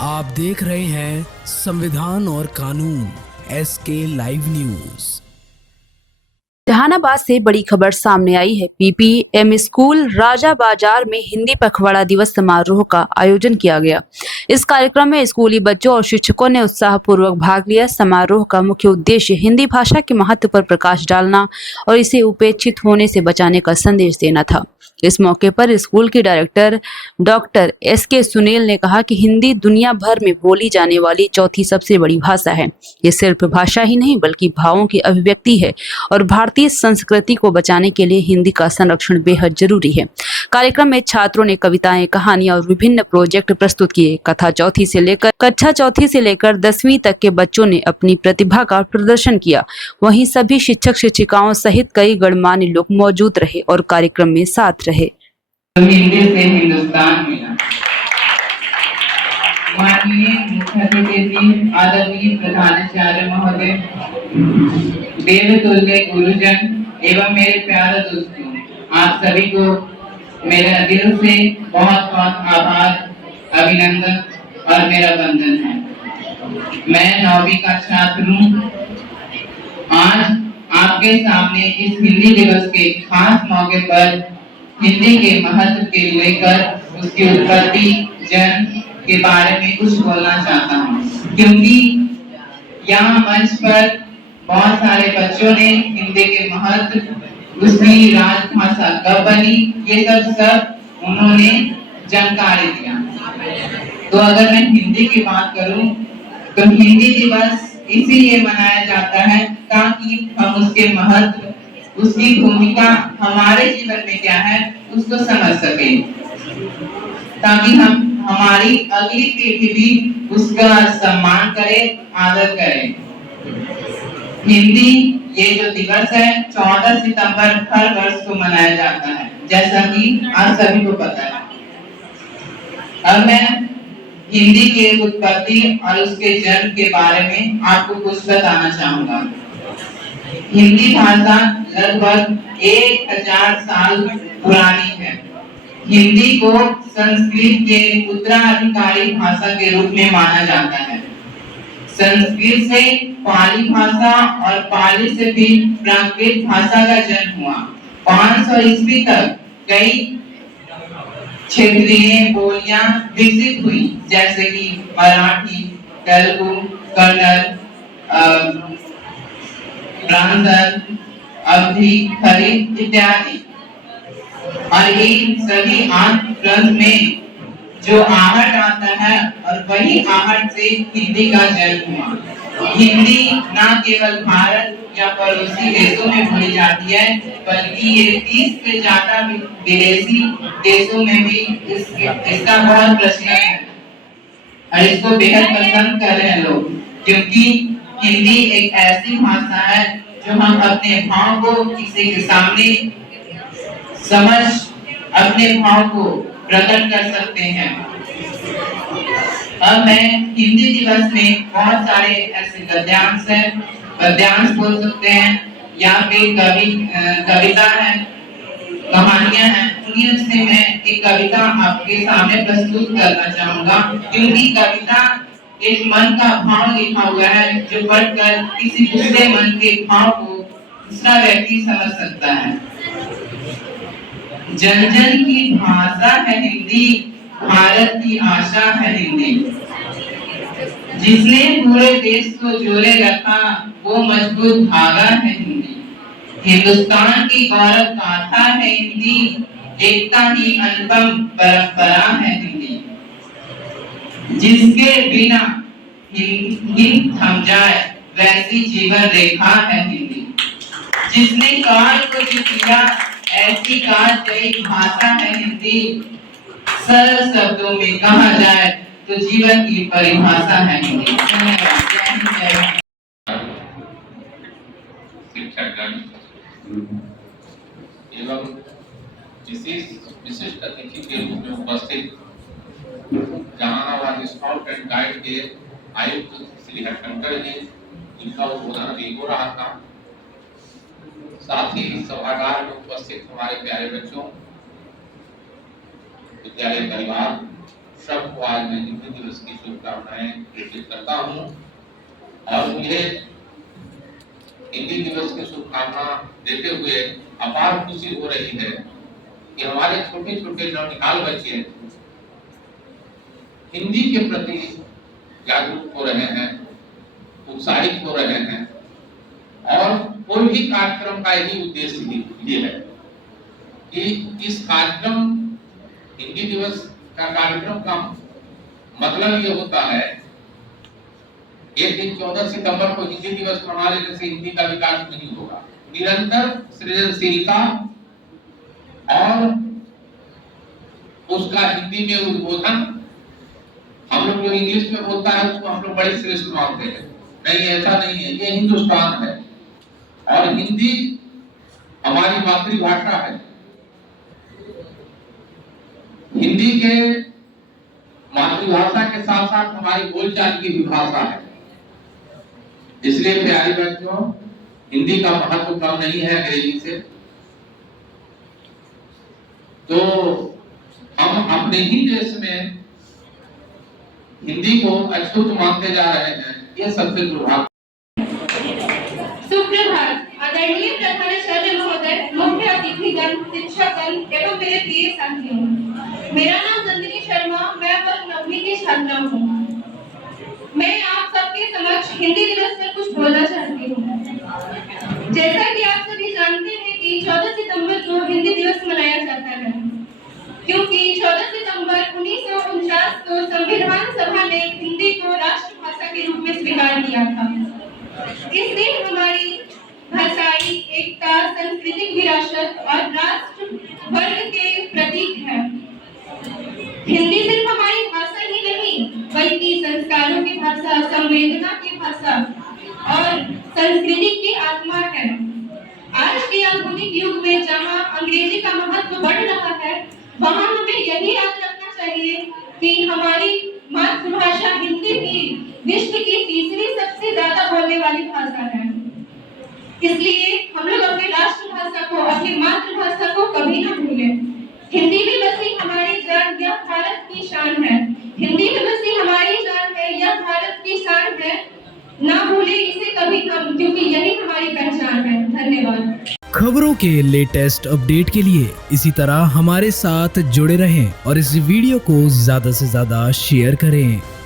आप देख रहे हैं संविधान और कानून एसके लाइव न्यूज। जहानाबाद से बड़ी खबर सामने आई है। पीपीएम स्कूल राजा बाजार में हिंदी पखवाड़ा दिवस समारोह का आयोजन किया गया। इस कार्यक्रम में स्कूली बच्चों और शिक्षकों ने उत्साहपूर्वक भाग लिया। समारोह का मुख्य उद्देश्य हिंदी भाषा के महत्व पर प्रकाश डालना और इसे उपेक्षित होने से बचाने का संदेश देना था। इस मौके पर स्कूल की डायरेक्टर डॉक्टर एसके सुनील ने कहा कि हिंदी दुनिया भर में बोली जाने वाली चौथी सबसे बड़ी भाषा है। ये सिर्फ भाषा ही नहीं बल्कि भावों की अभिव्यक्ति है और भारतीय संस्कृति को बचाने के लिए हिंदी का संरक्षण बेहद जरूरी है। कार्यक्रम में छात्रों ने कविताएं, कहानियां और विभिन्न प्रोजेक्ट प्रस्तुत किए। कक्षा चौथी से लेकर 10वीं तक के बच्चों ने अपनी प्रतिभा का प्रदर्शन किया। वहीं सभी शिक्षक शिक्षिकाओं सहित कई गणमान्य लोग मौजूद रहे और कार्यक्रम में साथ रहे। हिंदी से हिंदुस्तान मिला। माननीय मुख्य अतिथि आदरणीय प्रधानाचार्य महोदय, देवतुल्य गुरुजन एवं मेरे प्यारे दोस्तों, आप सभी को मेरे दिल से बहुत बहुत आभार, अभिनंदन और मेरा वंदन है। मैं 9वीं का छात्र हूँ। आज आपके सामने इस हिंदी दिवस के खास मौके पर हिंदी के महत्व के लेकर उसकी उत्पत्ति, जन्म के बारे में कुछ बोलना चाहता हूँ, क्योंकि यहाँ मंच पर बहुत सारे बच्चों ने हिंदी के महत्व, उसकी राजभाषा कब बनी, ये सब उन्होंने जानकारी दिया। तो अगर मैं हिंदी की बात करूं तो हिंदी दिवस इसीलिए मनाया जाता है ताकि हम उसके महत्व, उसकी भूमिका हमारे जीवन में क्या है उसको समझ सके, ताकि हमारी अगली पीढ़ी भी उसका सम्मान करे, आदर करे। हिंदी ये जो दिवस है 14 सितंबर हर वर्ष को मनाया जाता है, जैसा कि आप सभी को पता है। अब मैं हिंदी के उत्पत्ति और उसके जन्म के बारे में आपको कुछ बताना चाहूंगा। हिंदी भाषा लगभग 1000 साल पुरानी है। हिंदी को संस्कृत के उत्तराधिकारी भाषा के रूप में माना जाता है। संस्कृत से पाली भाषा और पाली से भी प्राकृत भाषा का जन्म हुआ। 500 ईस्वी तक कई क्षेत्रीय बोलियां विकसित हुई, जैसे कि मराठी, तेलुगु, कन्नड़, ब्राह्मण, अवधी, खड़ी इत्यादि। और ये सभी आंध्र ग्रंथ में जो आहट आता है और वही आहट से हिंदी का जन्म हुआ। हिंदी न केवल भारत या पड़ोसी देशों में बोली जाती है, बल्कि ये 30 से ज्यादा विदेशी देशों में भी इसका बहुत प्रचलन है और इसको बेहद पसंद कर रहे हैं लोग, क्योंकि हिंदी एक ऐसी भाषा है जो हम अपने भाव को किसी के सामने समझ, अपने भाव को प्रकट कर सकते हैं। अब मैं हिंदी दिवस में बहुत सारे ऐसे गद्यांश बोल सकते हैं या फिर कविता है, कहानियां हैं। उन्हीं से मैं एक कविता आपके सामने प्रस्तुत करना चाहूंगा, क्योंकि कविता एक मन का भाव लिखा हुआ है जो पढ़कर किसी दूसरे मन के भाव को दूसरा व्यक्ति समझ सकता है। जन जन की भाषा है हिंदी, भारत की आशा है हिंदी। जिसने पूरे देश को जोड़े रखा वो मजबूत धागा है हिंदी। हिंदुस्तान की गौरव गाथा है हिंदी, एकता ही अनुपम परंपरा है हिंदी। जिसके बिना हिंद थम जाए वैसी जीवन रेखा है हिंदी। जिसने काल को जिया ऐसी काल गई भाषा है हिंदी। सरल शब्दों में कहा जाए तो जीवन की परिभाषा है हिंदी। शिक्षकगण एवं विशिष्ट अतिथि के रूप में उपस्थित जहानाबाद स्काउट एंड गाइड के आयुक्त श्री हरशंकर जी, इनका उद्बोधन अभी हो रहा था। साथ ही सभागार में उपस्थित हमारे प्यारे बच्चों, विद्यालय परिवार, सबको आज मैं हिंदी दिवस की शुभकामनाएं प्रेषित करता हूं और मुझे हिंदी दिवस की शुभकामना देते हुए अपार खुशी हो रही है कि हमारे छोटे छोटे नौनिहाल बच्चे हिंदी के प्रति जागरूक हो रहे हैं, उत्साहित हो रहे हैं और कोई भी कार्यक्रम का यही उद्देश्य ये है कि इस कार्यक्रम हिंदी दिवस का कार्यक्रम का मतलब ये होता है एक दिन 14 सितंबर को हिंदी दिवस मना लेने से हिंदी का विकास नहीं होगा। निरंतर सृजनशीलता और उसका हिंदी में उद्बोधन, हम लोग जो इंग्लिश में बोलता है उसको हम लोग बड़ी श्रेष्ठ मानते हैं, नहीं ऐसा नहीं है, ये हिंदुस्तान है और हिंदी हमारी मातृभाषा है। हिंदी के मातृभाषा के साथ साथ हमारी बोलचाल की भी भाषा है। इसलिए प्यारे बच्चों, हिंदी का महत्व कम नहीं है अंग्रेजी से। तो हम अपने ही देश में हिंदी को अछूत मानते जा रहे हैं, ये सबसे दुर्भाग्य। सुप्रभात। आदरणीय प्रधानाचार्य महोदय, मुख्य अतिथिगण, शिक्षकगण एवं मेरे प्रिय साथियों, मेरा नाम नंदिनी शर्मा, मैं वर्ग 9वीं की छात्रा हूँ। मैं आप सबके समक्ष हिंदी दिवस पर कुछ बोलना चाहती हूँ। जैसा कि आप सभी जानते हैं कि 14 सितंबर को हिंदी दिवस मनाया जाता है, क्योंकि 14 सितंबर 1949 को संविधान सभा ने हिंदी को राष्ट्रभाषा के रूप में स्वीकार किया था। इस दिन हमारी भाषाई एकता, सांस्कृतिक विरासत और राष्ट्र वर्ग के प्रतीक है। हिंदी सिर्फ हमारी भाषा ही नहीं, बल्कि संस्कारों की भाषा, संवेदना की भाषा और संस्कृति की आत्मा है। आज के आधुनिक युग में जहाँ अंग्रेजी का महत्व बढ़ रहा है, वहाँ हमें यही याद रखना चाहिए कि हमारी मातृभाषा हिंदी भी विश्व की तीसरी सबसे ज्यादा बोलने वाली भाषा है। इसलिए हम लोग अपनी राष्ट्रभाषा को, अपनी मातृभाषा को कभी ना भूलें। हिंदी में बसी हमारी जान, यह भारत की शान है। हिंदी में बसी हमारी जान है, यह भारत की शान है। ना भूलें इसे कभी हम, क्योंकि यही हमारी पहचान है। धन्यवाद। खबरों के लेटेस्ट अपडेट के लिए इसी तरह हमारे साथ जुड़े रहें और इस वीडियो को ज्यादा से ज्यादा शेयर करें।